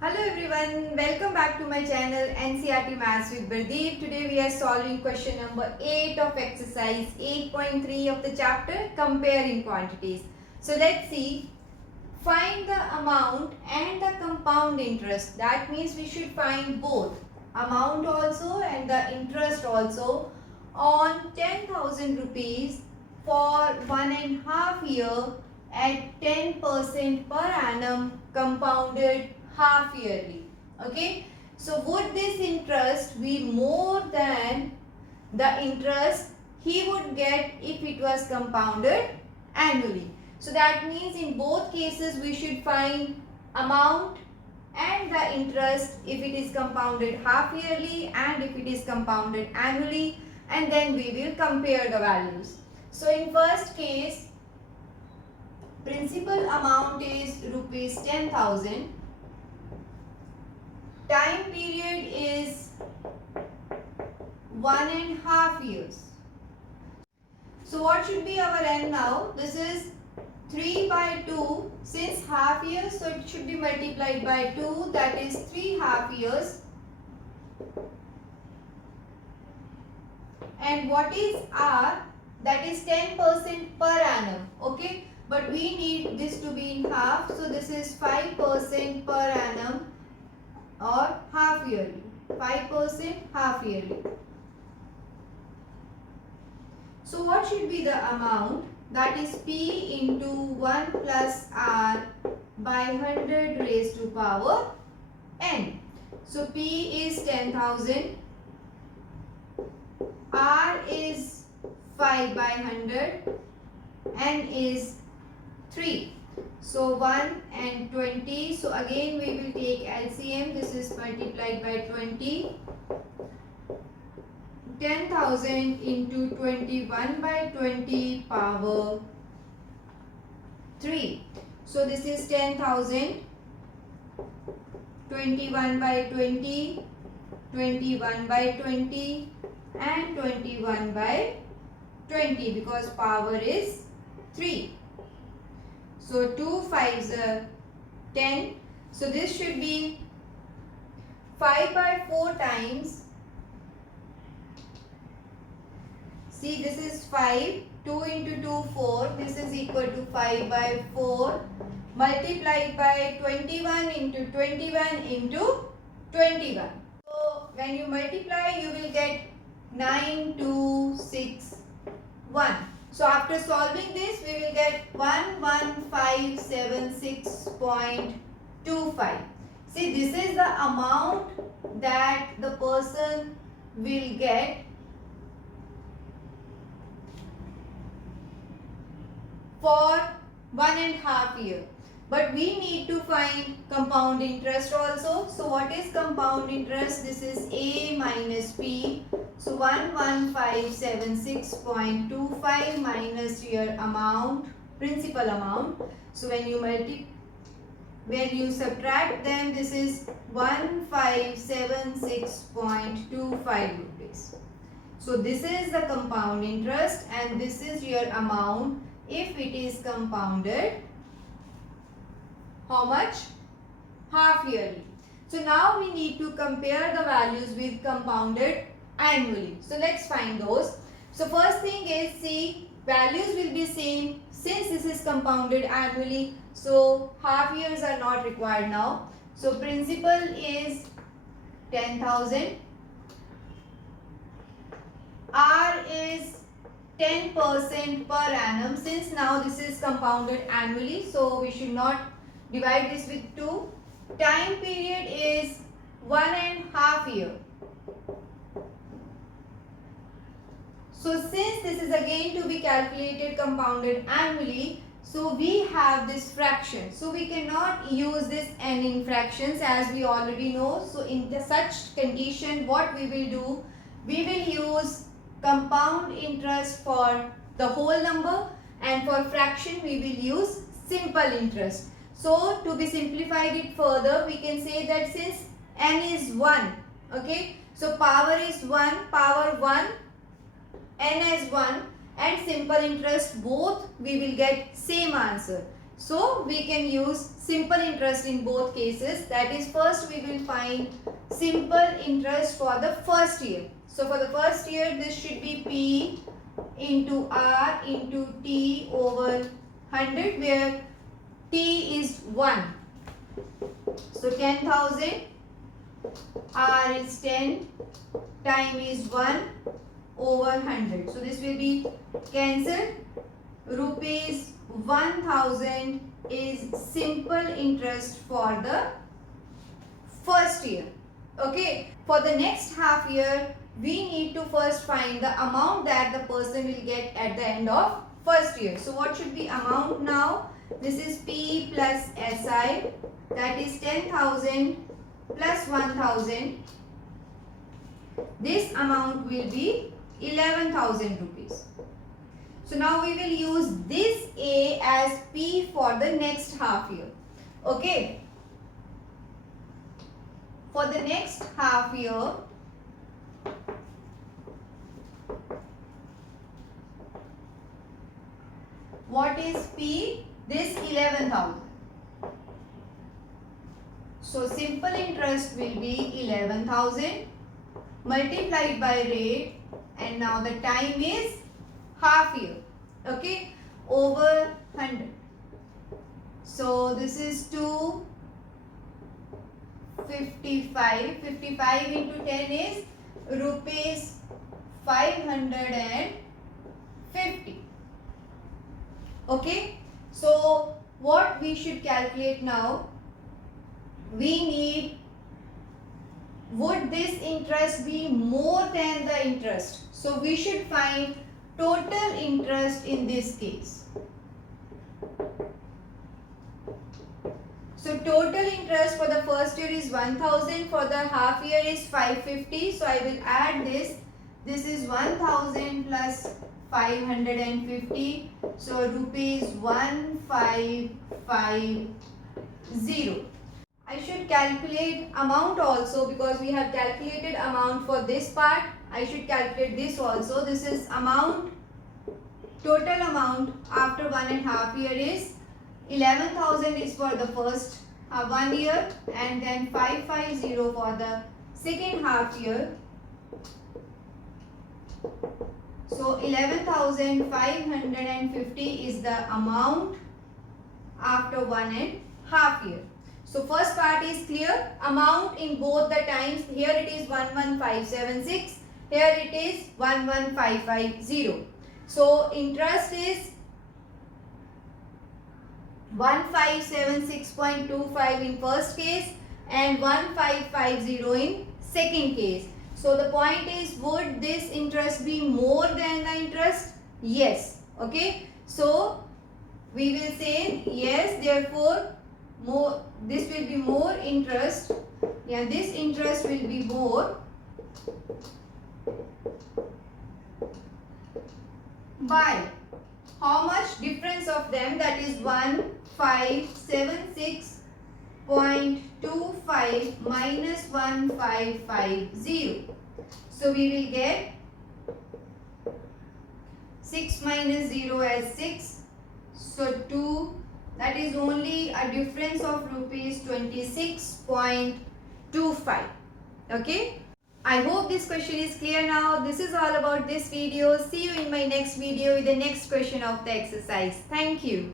Hello everyone, welcome back to my channel NCERT Maths with Bardeep. Today we are solving question number 8 of exercise 8.3 of the chapter Comparing Quantities. So let's see, find the amount and the compound interest. That means we should find both amount also and the interest also on 10,000 rupees for 1.5 year at 10% per annum compounded half yearly. Okay, so would this interest be more than the interest he would get if it was compounded annually? So that means in both cases we should find amount and the interest if it is compounded half yearly and if it is compounded annually, and then we will compare the values. So in first case, principal amount is rupees 10,000. Time period is 1.5 years. So what should be our n now? This is 3 by 2. Since half year, so it should be multiplied by 2. That is 3 half years. And what is r? That is 10% per annum. Okay. But we need this to be in half. So this is 5% per annum or half yearly. 5% half yearly. So what should be the amount? That is P into 1 plus R by 100 raised to power n. So P is 10,000. R is 5 by 100. N is 3. So 1 and 20. So again we will take LCM. This is multiplied by 20. 10,000 into 21 by 20 power 3. So this is 10,000. 21 by 20. 21 by 20 and 21 by 20 because power is 3. So 2 5s are 10. So this should be 5 by 4 times. See, this is 5. 2 into 2 4. This is equal to 5 by 4 multiplied by 21 into 21 into 21. So when you multiply, you will get 9261. So after solving this, we will get 11576.25. See, this is the amount that the person will get for 1.5 year. But we need to find compound interest also. So what is compound interest? This is A minus P. So 11576.25 minus your amount, principal amount. So when you subtract them, this is 1576.25 rupees. So this is the compound interest and this is your amount if it is compounded. How much? Half yearly. So now we need to compare the values with compounded annually. So let's find those. So first thing is, see, values will be same since this is compounded annually. So half years are not required now. So principal is 10,000. R is 10% per annum. Since now this is compounded annually, so we should not divide this with 2. Time period is 1.5 year. So since this is again to be calculated compounded annually, so we have this fraction. So we cannot use this n in fractions as we already know. So in such condition, what we will do, we will use compound interest for the whole number and for fraction we will use simple interest. So to be simplified it further, we can say that since n is 1, okay, so power is 1, power 1, n as 1 and simple interest, both we will get same answer. So we can use simple interest in both cases. That is, first we will find simple interest for the first year. So for the first year, this should be P into R into T over 100, where T is 1. So 10,000, R is 10, time is 1 over 100. So this will be cancelled. Rupees 1,000 is simple interest for the first year. Okay. For the next half year, we need to first find the amount that the person will get at the end of first year. So what should be amount now? This is P plus SI, that is 10,000 plus 1,000. This amount will be 11,000 rupees. So now we will use this A as P for the next half year. Okay. For the next half year, what is P? This 11,000. So simple interest will be 11,000 multiplied by rate, and now the time is half year. Okay, over 100. So this is 255. 55 into 10 is rupees 550. Okay, so what we should calculate now? We need, would this interest be more than the interest? So we should find total interest in this case. So total interest for the first year is 1,000, for the half year is 550. So I will add this. This is 1,000 plus 550. So rupees 1550. I should calculate amount also, because we have calculated amount for this part. I should calculate this also. This is amount, total amount after 1.5 year is 11,000 is for the first 1 year, and then 550 for the second half year. So 11,550 is the amount after 1.5 year. So first part is clear. Amount in both the times. Here it is 11576. Here it is 11550. So interest is 1576.25 in first case and 1550 in second case. So the point is, would this interest be more than the interest? Yes. Okay. So we will say yes, therefore more, this will be more interest. Yeah, this interest will be more by how much? Difference of them, that is 1576.25 minus 1550. So we will get 6 minus 0 as 6. So 2, that is only a difference of rupees 26.25. Okay. I hope this question is clear now. This is all about this video. See you in my next video with the next question of the exercise. Thank you.